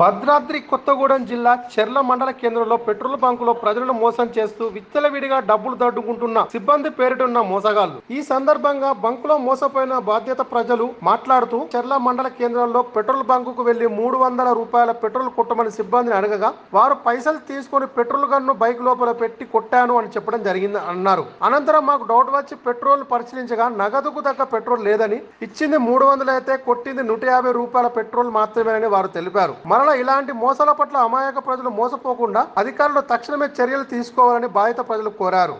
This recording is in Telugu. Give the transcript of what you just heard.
భద్రాద్రి కొత్తగూడెం జిల్లా చెర్ల మండల కేంద్రంలో పెట్రోల్ బంకులో ప్రజలను మోసం చేస్తూ విచ్చలవిడిగా డబ్బులు దడ్డుకుంటున్న సిబ్బంది పేరిటున్న మోసగాళ్లు. ఈ సందర్భంగా బంకులో మోసపోయిన బాధ్యత ప్రజలు మాట్లాడుతూ చెర్ల మండల కేంద్రంలో పెట్రోల్ బంకుకు వెళ్లి 300 రూపాయల పెట్రోల్ కొట్టమని సిబ్బందిని అడగగా వారు పైసలు తీసుకుని పెట్రోల్ గన్ను బైక్ లోపల పెట్టి కొట్టాను అని చెప్పడం జరిగింది అన్నారు. అనంతరం మాకు డౌట్ వచ్చి పెట్రోల్ పరిశీలించగా నగదుకు తగ్గ పెట్రోల్ లేదని, ఇచ్చింది 300 అయితే కొట్టింది 150 రూపాయల పెట్రోల్ మాత్రమేనని వారు తెలిపారు. మరలా ఇలాంటి మోసాల పట్ల అమాయక ప్రజలు మోసపోకుండా అధికారులు తక్షణమే చర్యలు తీసుకోవాలని బాధిత ప్రజలు కోరారు.